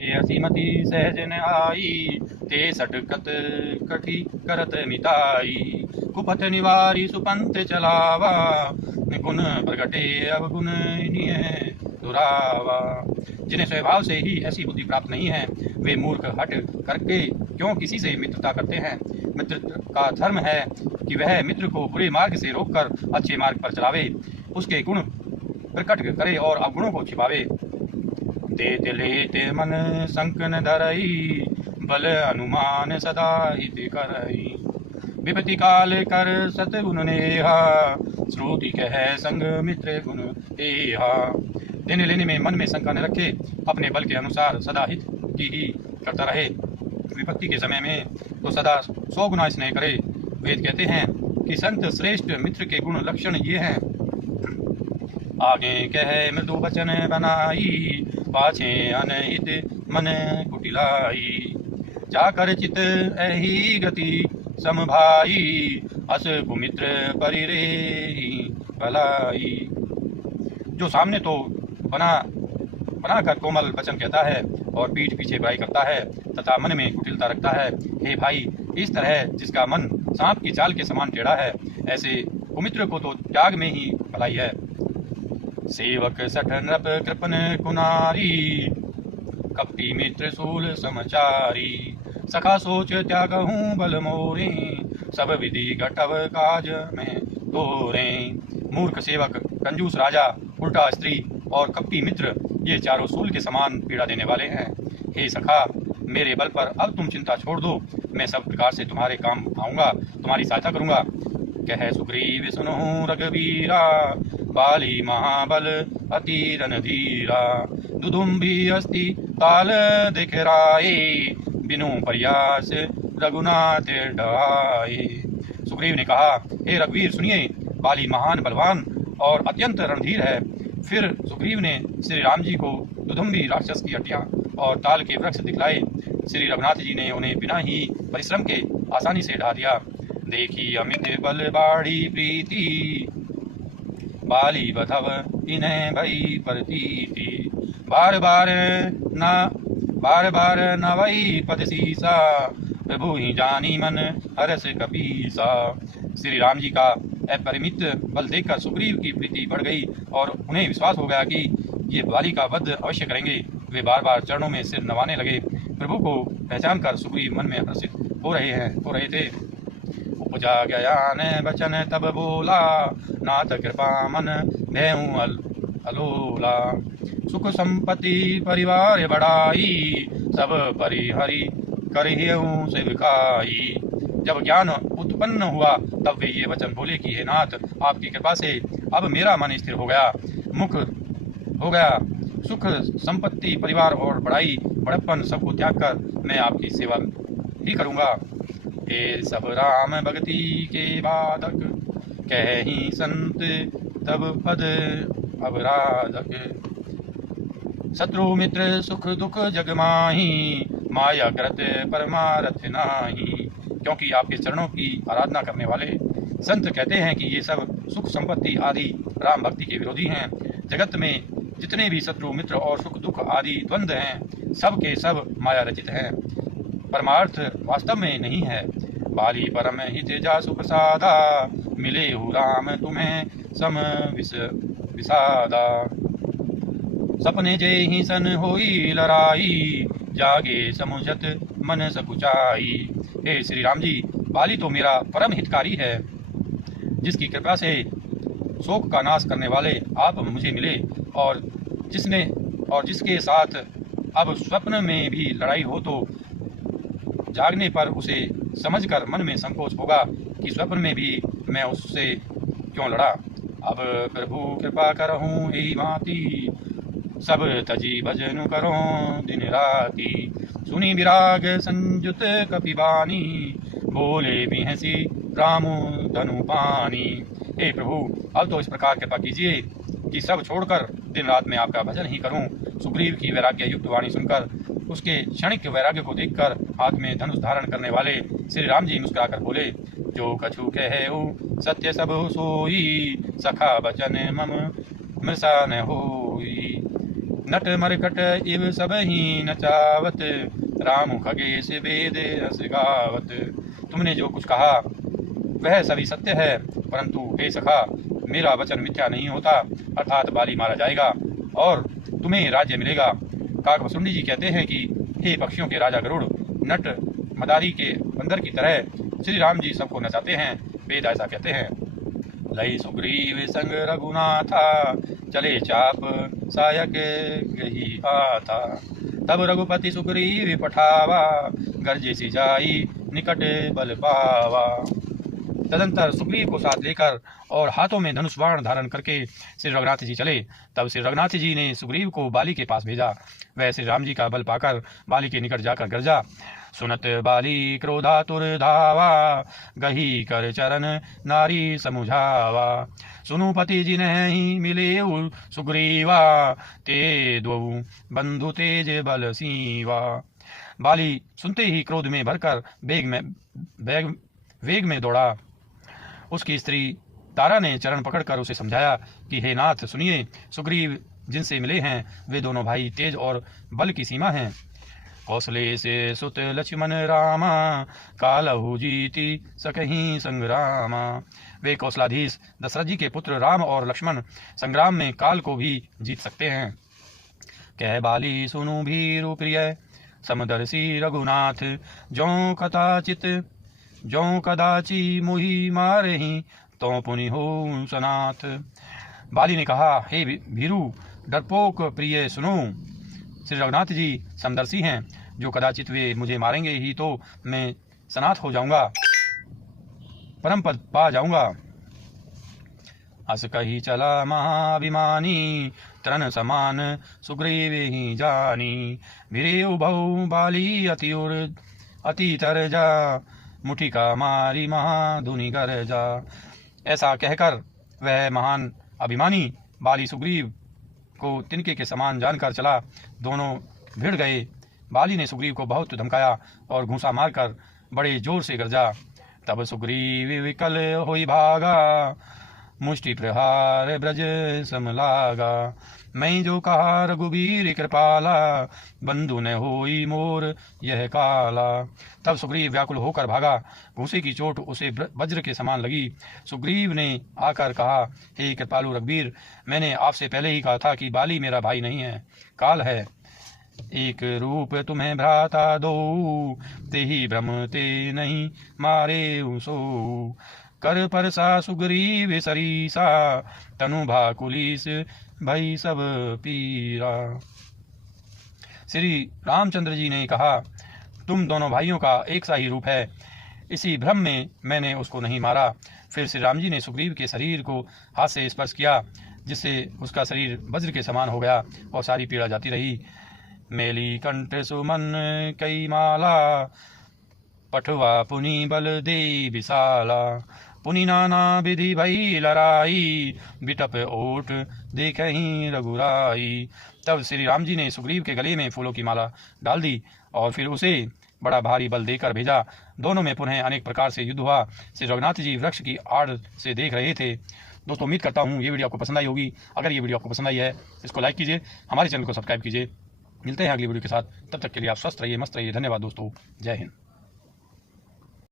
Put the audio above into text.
असीमति सहज न आई, ते सटकत कठी करत मिताई। कुपथ निवारी सुपंथ चलावा, गुण प्रगटे अवगुण निय दुरावा। जिन्हें स्वभाव से ही ऐसी बुद्धि प्राप्त नहीं है, वे मूर्ख हट करके क्यों किसी से मित्रता करते हैं। मित्र का धर्म है कि वह मित्र को बुरे मार्ग से रोककर अच्छे मार्ग पर चलावे, उसके गुण प्रकट करे और अवगुणों को छिपावे। देते लेते मन संकन धरई, बल अनुमान सदा हित करई। विपत्ति काल कर सतगुण नेहा, श्रुति कह संग मित्र गुण एहा। देने लेने में मन में शंका न रखे, अपने बल के अनुसार सदा हित की ही करता रहे। विपत्ति के समय में तो सदा 100 गुना स्नेह करे। वेद कहते हैं कि संत श्रेष्ठ मित्र के गुण लक्षण ये हैं। आगे कह मृदु वचन बनाई, पाछे अनहित मन कुटिलाई। जाकर चित एही गति समभाई, अस कुमित्र परिरे भलाई। जो सामने तो बना कर कोमल वचन कहता है और पीठ पीछे बुराई करता है तथा मन में कुटिलता रखता है, हे भाई, इस तरह जिसका मन सांप की चाल के समान टेढ़ा है, ऐसे कुमित्र को तो त्याग में ही भलाई है। सेवक सठ नृप कृपन कुनारी, कपटी मित्र सूल समचारी। सखा सोच त्यागहूँ बल मोरे, सब विधि घटव काज में तोरे। मूर्ख सेवक, कंजूस राजा, उल्टा स्त्री और कपटी मित्र, ये चारों सूल के समान पीड़ा देने वाले हैं। हे सखा, मेरे बल पर अब तुम चिंता छोड़ दो, मैं सब प्रकार से तुम्हारे काम आऊंगा, तुम्हारी सहायता करूंगा। कह सुग्रीव सुनहु रघुवीरा, बाली महाबल अति रणधीरा। दुदुम्बी अस्ति ताल दिखराए, बिनु प्रयास रघुनाथ ढाए। सुग्रीव ने कहा, हे रघुवीर सुनिए, बाली महान बलवान और अत्यंत रणधीर है। फिर सुग्रीव ने श्री राम जी को दुदुम्बी राक्षस की हड्डियां और ताल के वृक्ष दिखलाए। श्री रघुनाथ जी ने उन्हें बिना ही परिश्रम के आसानी से ढा दिया। देखी अमित बल बाढ़ी प्रीति, बाली बधव इन्हें भई प्रतीति। बार बार न वही पद सीसा, प्रभु ही जानी मन हरस कपीसा। श्री राम जी का अपरिमित बल देखकर सुग्रीव की प्रीति बढ़ गई और उन्हें विश्वास हो गया कि ये बाली का वध अवश्य करेंगे। वे बार बार चरणों में सिर नवाने लगे। प्रभु को पहचान कर सुग्रीव मन में हर्षित हो रहे थे। उपजा ज्ञान बचन तब बोला, नाथ कृपा मन भयउ अलोला। सुख संपत्ति परिवार बढ़ाई, सब परिहरि करहियउ सेविकाई। जब ज्ञान उत्पन्न हुआ तब वे ये वचन बोले कि हे नाथ, आपकी कृपा से अब मेरा मन स्थिर हो गया, मुख हो गया। सुख संपत्ति परिवार और बड़प्पन सबको त्याग कर मैं आपकी सेवा ही करूँगा। हे सब राम भगति के बाधक, कहि संत तब पद अवराधक। शत्रु मित्र सुख दुख जग माही, माया कृत परमारथ नाही। क्योंकि आपके चरणों की आराधना करने वाले संत कहते हैं कि ये सब सुख संपत्ति आदि राम भक्ति के विरोधी हैं। जगत में जितने भी शत्रु मित्र और सुख दुख आदि द्वंद्व हैं, सब के सब माया रचित हैं, परमार्थ वास्तव में नहीं है। बाली परम हित जासु प्रसादा, मिले हु राम तुम्हें सम विसादा। सपने जे ही सन होई लड़ाई, जागे समुझत मन सकुचाई। हे श्री राम जी, बाली तो मेरा परम हितकारी है, जिसकी कृपा से शोक का नाश करने वाले आप मुझे मिले और जिसके साथ अब स्वप्न में भी लड़ाई हो तो जागने पर उसे समझकर मन में संकोच होगा कि स्वप्न में भी मैं उससे क्यों लड़ा। अब प्रभु कृपा करहूँ यही भांति, सब तजी भजन करो दिन राति। सुनी विराग संजुत कपिबानी, बोले बिहसी राम धनु पानी। हे प्रभु, अब तो इस प्रकार कृपा कीजिए कि सब छोड़कर दिन रात में आपका भजन ही करूं। सुग्रीव की वैराग्य युक्त वाणी सुनकर, उसके क्षणिक वैराग्य को देखकर हाथ में धनुष धारण करने वाले श्री राम जी मुस्कुराकर बोले, जो कछु कहेउ सत्य सब सोई, सखा बचन मम मृषा न होई। नट मरकट इव सब ही नचावत, राम खगेश वेद रस गावत। तुमने जो कुछ कहा वह सभी सत्य है, परंतु हे सखा, मेरा वचन मिथ्या नहीं होता, अर्थात बाली मारा जाएगा और तुम्हें राज्य मिलेगा। काकभुसुंडी जी कहते हैं कि हे पक्षियों के राजा गरुड़, नट मदारी के बंदर की तरह श्री राम जी सबको नचाते हैं। वेद ऐसा कहते हैं। लई सुग्रीव संग रघुनाथा, चले चाप सायक गही आता। तब रघुपति सुग्रीव पठावा, गर्जे सी जाई निकट बल पावा। तदंतर सुग्रीव को साथ लेकर और हाथों में धनुष बाण धारण करके श्री रघुनाथ जी चले। तब श्री रघुनाथ जी ने सुग्रीव को बाली के पास भेजा। वह श्री राम जी का बल पाकर बाली के निकट जाकर गरजा। सुनत बाली क्रोधातुर धावा, गही कर चरण नारी समुझावा। सुनु पति जी नहीं मिले सुग्रीवा, ते दो बंधु तेज बल सीवा। बाली सुनते ही क्रोध में भरकर वेग में दौड़ा। उसकी स्त्री तारा ने चरण पकड़कर उसे समझाया कि हे नाथ सुनिए, सुग्रीव जिनसे मिले हैं वे दोनों भाई तेज और बल की सीमा हैं। कौशले से सुत लक्ष्मण रामा, कालहु जीति सकहीं संग्रामा। वे कौशलाधीश दशरथ जी के पुत्र राम और लक्ष्मण संग्राम में काल को भी जीत सकते हैं। कह बाली सुनु भीरु प्रिय, समदर्शी रघुनाथ, ज्यों कदाचि मुहि मारहि, तो पुनि हो सनाथ। बाली ने कहा, हे भीरु डरपोक प्रिय सुनो, श्री रघुनाथ जी समदर्शी हैं, जो कदाचित वे मुझे मारेंगे ही तो मैं सनाथ हो जाऊंगा, परम पद पा जाऊंगा। अस कही चला महाभिमानी, तरण समान सुग्रीव ही जानी। भिरे उभौ बाली अति तरजा, मुठिका मारी महाधुनि गरजा। ऐसा कहकर वह महान अभिमानी बाली सुग्रीव को तिनके के समान जानकर चला। दोनों भिड़ गए। बाली ने सुग्रीव को बहुत धमकाया और घूंसा मारकर बड़े जोर से गरजा। तब सुग्रीव विकल होई भागा, मुष्टि प्रहार ब्रज समलागा। मैं जो कहा रघुबीर कृपाला, बंधु न होई मोर यह काला। तब सुग्रीव व्याकुल होकर भागा। घूंसे की चोट उसे वज्र के समान लगी। सुग्रीव ने आकर कहा, हे कृपालु रघुबीर, मैंने आपसे पहले ही कहा था कि बाली मेरा भाई नहीं है, काल है। एक रूप तुम्हें भ्राता दो, ते ही भ्रम ते नहीं मारे सो। कर परसा सुग्रीव सरीसा, तनु भाकुलिस भई सब पीरा। श्री रामचंद्र जी ने कहा, तुम दोनों भाइयों का एक सा ही रूप है, इसी भ्रम में मैंने उसको नहीं मारा। फिर श्री राम जी ने सुग्रीव के शरीर को हाथ से स्पर्श किया, जिससे उसका शरीर वज्र के समान हो गया और सारी पीड़ा जाती रही। मेली कंठ सुमन कई माला, पठवा पुनि बल दे विशाला। पुनि नाना विधि भई लड़ाई, बिटप ओट देखहि रघुराई। तब श्री राम जी ने सुग्रीव के गले में फूलों की माला डाल दी और फिर उसे बड़ा भारी बल देकर भेजा। दोनों में पुनः अनेक प्रकार से युद्ध हुआ। श्री रघुनाथ जी वृक्ष की आड़ से देख रहे थे। दोस्तों, उम्मीद करता हूँ ये वीडियो आपको पसंद आई होगी। अगर ये वीडियो आपको पसंद आई है, इसको लाइक कीजिए, हमारे चैनल को सब्सक्राइब कीजिए। मिलते हैं अगली वीडियो के साथ। तब तक के लिए आप स्वस्थ रहिए, मस्त रहिए। धन्यवाद दोस्तों, जय हिंद।